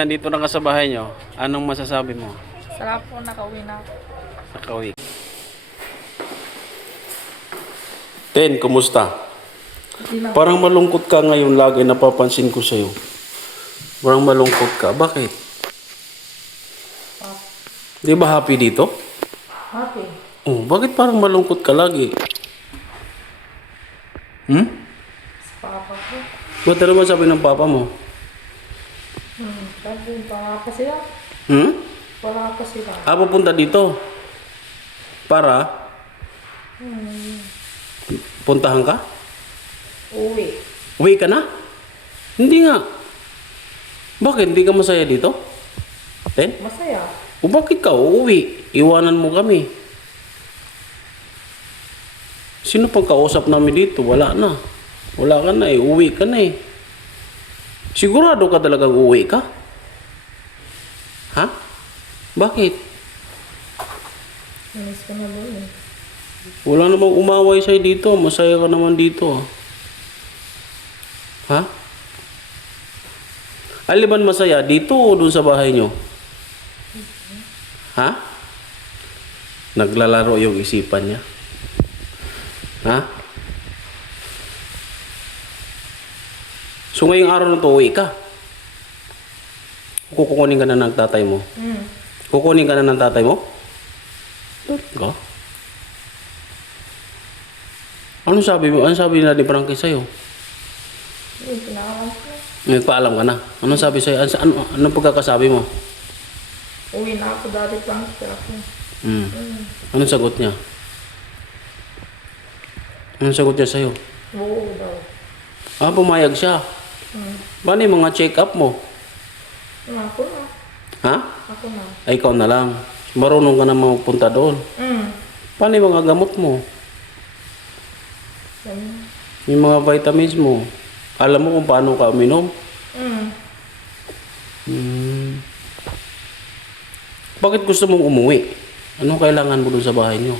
Nandito na ka sa bahay nyo. Anong masasabi mo? Sarap po, nakauwi na ako. Nakauwi. Ten, kumusta? Hindi na. Parang malungkot ka ngayon lagi, napapansin ko sa'yo. Parang malungkot ka. Bakit? Di ba happy dito? Happy. Oh, bakit parang malungkot ka lagi? Sa papa ko. Ba't naman sabi ng papa mo? Sabi, wala pa sila. Wala pa sila. Pupunta dito? Para? Puntahan ka? Uwi. Uwi ka na? Hindi nga. Bakit? Hindi ka masaya dito? Ten? Masaya. O bakit ka uuwi? Iwanan mo kami. Sino pang kausap namin dito? Wala na. Wala ka na eh. Uwi ka na eh. Sigurado ka talagang uuwi ka? Ha? Bakit? Miss ko na doon eh. Wala namang umaway sa'yo dito. Masaya ka naman dito. Ha? Aliban masaya dito o dun sa bahay nyo? Ha? Naglalaro yung isipan niya? Ha? So ngayong araw na to, uwi ka? Kukunin ka na ng tatay mo? Kukunin ka na ng tatay mo? Talaga? Ano sabi mo? Ano sabi nila ni Frankie sa'yo? Hindi, pinakawan ko. Nagpaalam ka na. Anong sabi sa'yo? Anong pagkakasabi mo? Uwi na ako, dati lang siya ako. Anong sagot niya? Anong sagot niya sa'yo? Oo daw. Pumayag siya. Paano yung mga check-up mo? Ako na. Ha? Ako na. Ay, ikaw na lang. Marunong ka na magpunta doon. Paano yung mga gamot mo? Yung mga vitamins mo? Alam mo kung paano ka uminom? Bakit gusto mong umuwi? Anong kailangan mo doon sa bahay niyo?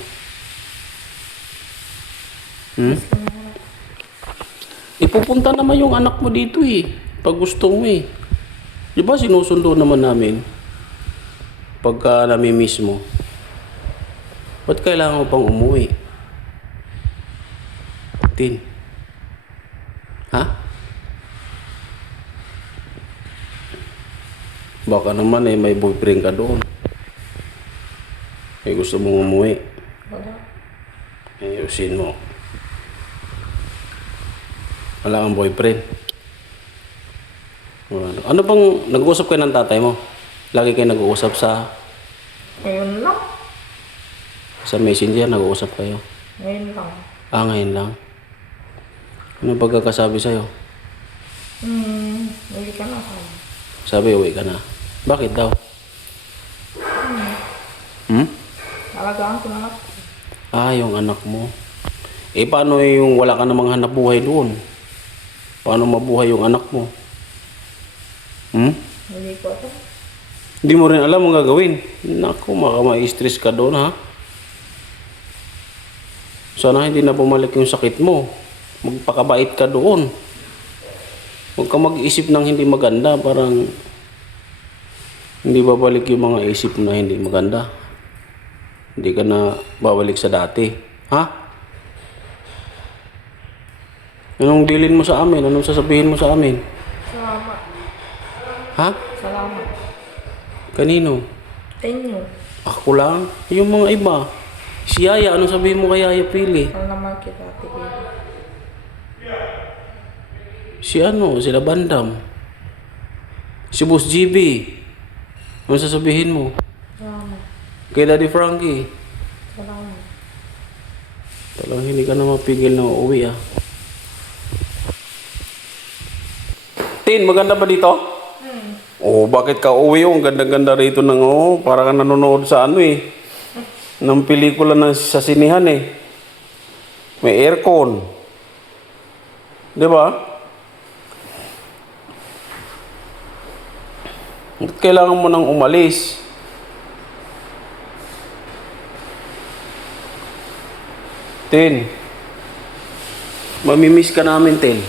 Ipupunta naman yung anak mo dito eh. Pag gusto mo eh. Di ba sinusundo naman namin? Pagka namimiss mo. Ba't kailangan mo pang umuwi? Tin. Ha? Baka naman eh may boyfriend ka doon. Eh gusto mong umuwi. Wala. Ayusin mo. Wala kang boyfriend. Ano bang nag-uusap kayo ng tatay mo? Lagi kayo nag-uusap sa Ngayon lang. messenger, nag-uusap kayo? Ngayon lang. Ngayon lang. Ano pagkakasabi sa'yo? Uwi ka na ako. Sabi, uwi ka na. Bakit daw? Alagaan ko na ako. Yung anak mo. Paano yung wala ka namang hanap buhay doon? Paano mabuhay yung anak mo? Hindi ko ito. Hindi mo rin alam ang gagawin. Naku, ma-stress ka doon ha. Sana hindi na bumalik yung sakit mo. Magpakabait ka doon. Huwag ka mag-isip ng hindi maganda. Parang hindi babalik yung mga isip na hindi maganda. Hindi ka na babalik sa dati. Ha? Anong bilin mo sa amin? Anong sasabihin mo sa amin? Salamat. Ha? Salamat. Kanino? Tenyo. Ako lang? Yung mga iba. Si Yaya, anong sabihin mo kay Yaya Pili? Ano naman kita, tigil. Sila Bandam. Si Boss GB. Ano sasabihin mo? Salamat. Kay Daddy Frankie. Salamat. Talagang hindi ka na mapigil na uuwi ah. Tin, maganda ba dito? Bakit ka uwi? Ang ganda-ganda rito ng para ka nanonood sa ng pelikula sa sinihan eh. May aircon. Di ba? Kailangan mo nang umalis. Tin, mamimiss ka namin, Tin.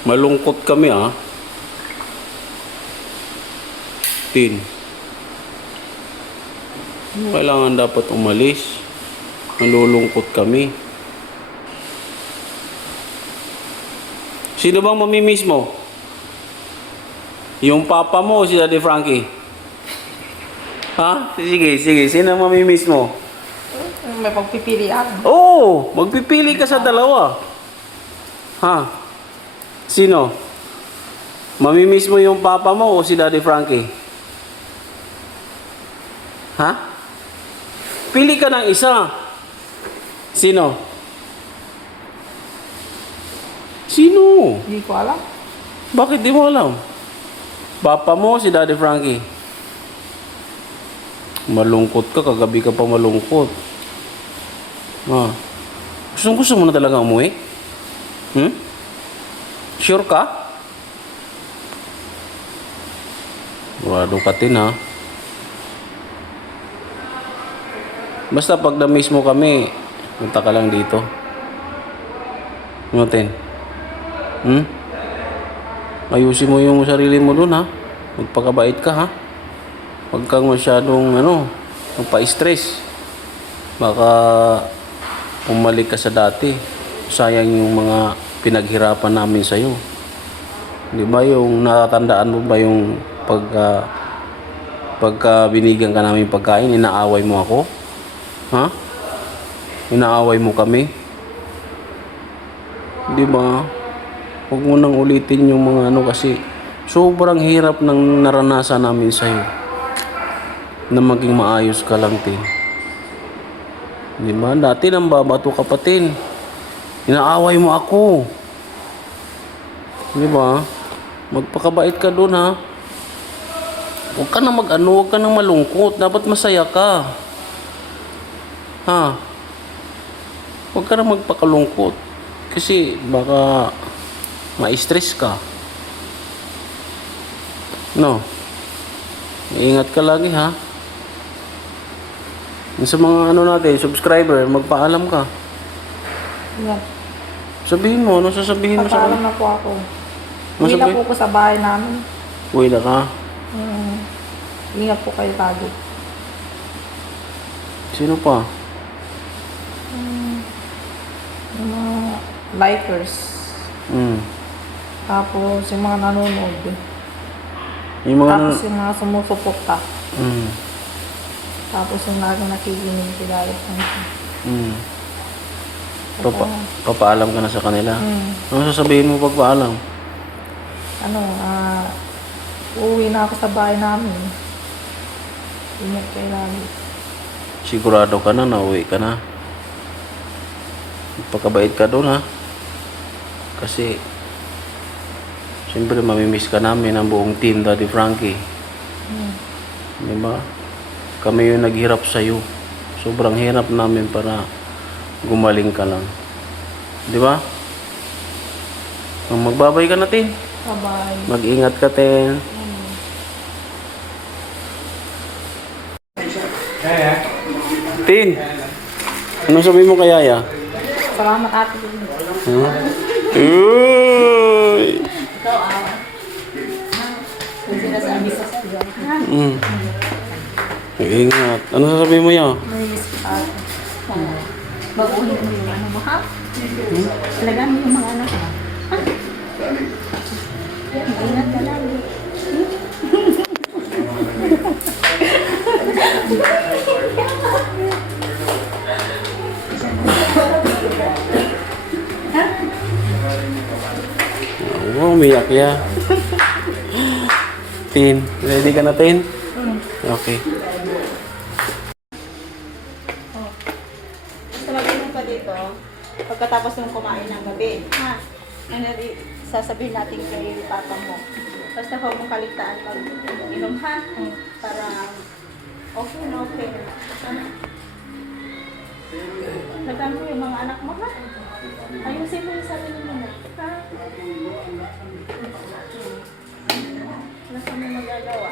Malungkot kami Tin. Kailangan dapat umalis. Nalulungkot kami. Sino bang mamimiss mo? Yung papa mo o si Daddy Frankie? Ha? Sige. Sino ang mamimiss mo? May pagpipilian. Oo! Magpipili ka sa dalawa. Ha? Sino? Mamimiss mo yung papa mo o si Daddy Frankie? Ha? Pili ka ng isa. Sino? Sino? Hindi ko alam. Bakit di mo alam? Papa mo si Daddy Frankie. Malungkot ka, kagabi ka pa malungkot. Ah. Gusto mo na talaga umuwi? Sure ka? Wala ka tin ha. Basta pag na-miss mo kami, punta ka lang dito. Ano tin? Ayusin mo yung sarili mo dun ha. Magpakabait ka ha. Huwag kang masyadong magpa-stress. Baka umalik ka sa dati. Sayang yung mga pinaghirapan namin sa'yo. Di ba yung natatandaan mo ba yung pagka binigyan ka namin pagkain, inaaway mo ako? Ha? Inaaway mo kami? Di ba? Huwag mo nang ulitin yung mga kasi sobrang hirap ng naranasan namin sa'yo na maging maayos ka lang, Tin. Di ba? Dati nang babato ka pa, Tin. Inaaway mo ako. Di ba? Magpakabait ka dun, ha? Huwag ka na huwag ka na malungkot. Dapat masaya ka. Ha? Huwag ka na magpakalungkot. Kasi baka ma-stress ka. No? Ingat ka lagi, ha? Sa mga natin, subscriber, magpaalam ka. Yan. Sabihin mo, ano sasabihin mo sa Papaalam na po ako. Ano Uwi na sabi? po ko sa bahay namin. Uwi na ka. Ingat po kayo lagi. Sino pa? Yung mga likers. Tapos yung mga nanonood. Yung mga Tapos yung mga sumusuporta. Mm. Tapos yung laging nakikinig si Daddy Frankie. Papaalam ka na sa kanila. Ano sasabihin mo pag paalam? Uuwi na ako sa bahay namin. Ingat kayo lagi. Sigurado ka na, nauwi ka na. Pagkabait ka doon, ha? Kasi siyempre mamimiss ka namin ang buong team, Daddy Frankie. Diba? Kami yung naghirap sa'yo. Sobrang hirap namin para gumaling ka lang. Diba? Magbabay ka natin. Bye-bye. Mag-ingat ka, Ten. Tin, ano sabi mo kay Yaya? Salamat ate. Uy! Kung sinasabi sa siya. Ingat. Ano sasabihin mo yan? Namiss ko ate. Mag-ulit mo yung ano mo, ha? Talaga mo yung mga anak mo. Ha? Ingat ka lang. Oh, umiyak ya. Tin, ready ka na, Tin? Okay. Sabihin ka dito, pagkatapos ng kumain ng gabi, ha? Sasabihin natin kay papa mo. Basta huwag mong kaligtaan mag-inom, ha? Para okay na okay. Lagan mo yung mga anak mo, ha? Ayusin mo yung sarili mo, ha? Wala kami magagawa.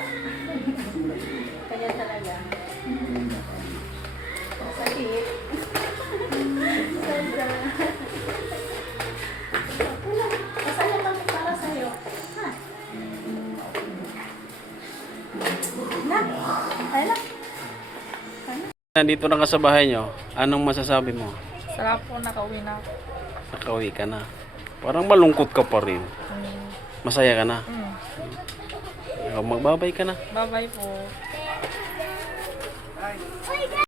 Kaya talaga. Sakit. Sobra. Masaya kami para sa'yo. Ha? Ayun lang. Nandito na ka sa bahay nyo. Anong masasabi mo? Sarap po, nakauwi na ako. Nakauwi ka na. Parang malungkot ka pa rin. Masaya ka na. Magbabay ka na. Bye-bye po.